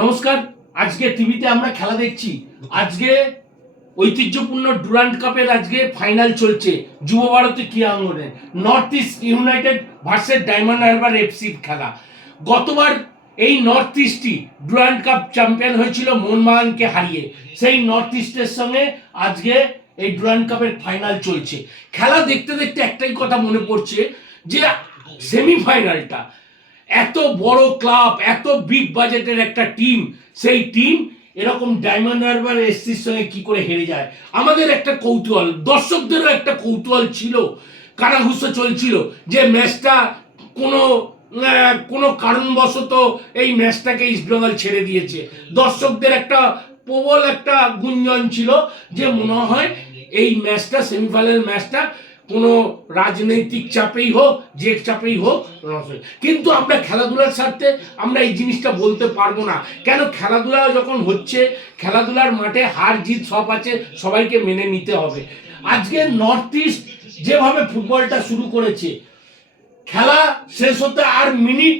নমস্কার। আজকে টিভিতে আমরা খেলা দেখছি। আজকে ঐতিহ্যপূর্ণ ডুরান্ড কাপের আজকে ফাইনাল চলছে যুব ভারতী ক্রীড়াঙ্গনে। নর্থ ইস্ট ইউনাইটেড ভার্সেস ডায়মন্ড হারবার এফসির খেলা। গতবার এই নর্থ ইস্টই ডুরান্ড কাপ চ্যাম্পিয়ন হয়েছিল মোহনবাগানকে হারিয়ে। সেই নর্থ ইস্টের সঙ্গে আজকে এই ডুরান্ড কাপের ফাইনাল চলছে। খেলা দেখতে দেখতে একটাই কথা মনে পড়ছে যে সেমিফাইনালটা এত বড় ক্লাব, এত বিগ বাজেটের একটা টিম, সেই টিম এরকম ডায়মন্ড হারবার এসসির সঙ্গে কি করে হেরে যায়। আমাদের একটা কৌতূহল, দর্শকদেরও একটা কৌতূহল ছিল, কানাঘুষো চলছিল যে ম্যাচটা কোনো কারণবশত এই ম্যাচটাকে ইস্টবেঙ্গল ছেড়ে দিয়েছে। দর্শকদের একটা প্রবল একটা গুঞ্জন ছিল যে মনে হয় এই ম্যাচটা, সেমিফাইনাল ম্যাচটা কোনো রাজনৈতিক চাপেই হোক, যে চাপেই হোক। কিন্তু আমরা খেলাধুলার স্বার্থে আমরা এই জিনিসটা বলতে পারবো না। কেন, খেলাধুলা যখন হচ্ছে, খেলাধুলার মাঠে হার জিত সব আছে, সবাইকে মেনে নিতে হবে। আজকে নর্থ ইস্ট যেভাবে ফুটবলটা শুরু করেছে, খেলা শেষ হতে আর মিনিট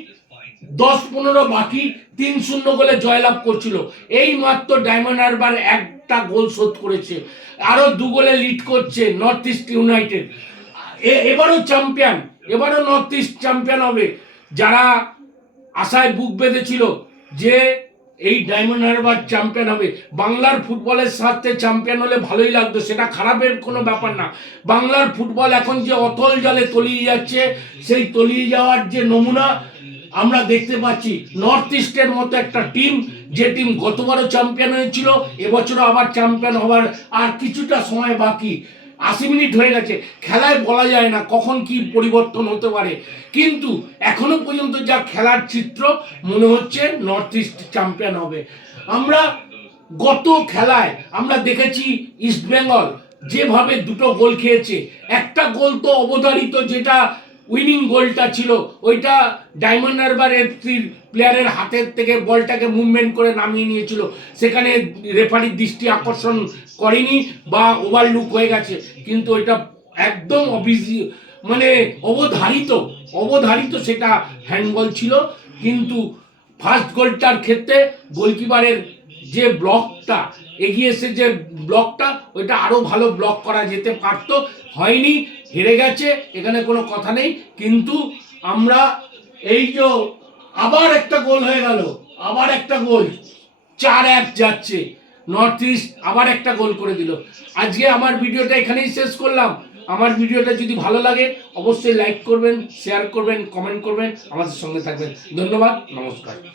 10-15 বাকি, 3-0 গোলে জয়লাভ করছিল। এই মাত্র ডায়মন্ড হারবার একটা গোল শোধ করেছে, আরো 2 গোলে লিড করছে নর্থ ইস্ট ইউনাইটেড। এবারও চ্যাম্পিয়ন, এবারও নর্থ ইস্ট চ্যাম্পিয়ন হবে। যারা আশায় বুক বেঁধেছিল যে এই ডায়মন্ড হারবার চ্যাম্পিয়ন হবে, বাংলার ফুটবলের সাথে চ্যাম্পিয়ন হলে ভালোই লাগতো, সেটা খারাপের কোনো ব্যাপার না। বাংলার ফুটবল এখন যে অতল জলে তলিয়ে যাচ্ছে, সেই তলিয়ে যাওয়ার যে নমুনা আমরা দেখতে পাচ্ছি নর্থ ইস্টের মতো একটা টিম, যে টিম গতবারও চ্যাম্পিয়ন হয়েছিল, এবছরও আবার চ্যাম্পিয়ন হওয়ার আর কিছুটা সময় বাকি। 80 মিনিট হয়ে গেছে, খেলায় বলা যায় না কখন কি পরিবর্তন হতে পারে, কিন্তু এখনো পর্যন্ত যা খেলার চিত্র মনে হচ্ছে নর্থ ইস্ট চ্যাম্পিয়ন হবে। আমরা গত খেলায় আমরা দেখেছি ইস্টবেঙ্গল যেভাবে 2টো গোল খেয়েছে, একটা গোল তো অবধারিত, যেটা উইনিং গোলটা ছিল, ওইটা ডায়মন্ড হারবার এফসির প্লেয়ারের হাতের থেকে বলটাকে মুভমেন্ট করে নামিয়ে নিয়েছিল, সেখানে রেফারির দৃষ্টি আকর্ষণ করেনি বা ওভারলুক হয়ে গেছে, কিন্তু ওইটা একদম মানে অবধারিত সেটা হ্যান্ডবল ছিল। কিন্তু ফার্স্ট গোলটার ক্ষেত্রে গোলকিপারের যে ব্লকটা এগিয়ে এসে, যে ব্লকটা, ওইটা আরো ভালো ব্লক করা যেতে পারতো, হয়নি, হেরে গেছে, এখানে কোনো কথা নেই। কিন্তু আমরা এই যে আবার একটা গোল হয়ে গেল, আবার একটা গোল, 4-1 যাচ্ছে, নর্থ ইস্ট আবার একটা গোল করে দিল। আজকে আমার ভিডিওটা এখানেই শেষ করলাম। আমার ভিডিওটা যদি ভালো লাগে অবশ্যই লাইক করবেন, শেয়ার করবেন, কমেন্ট করবেন, আমাদের সঙ্গে থাকবেন। ধন্যবাদ, নমস্কার।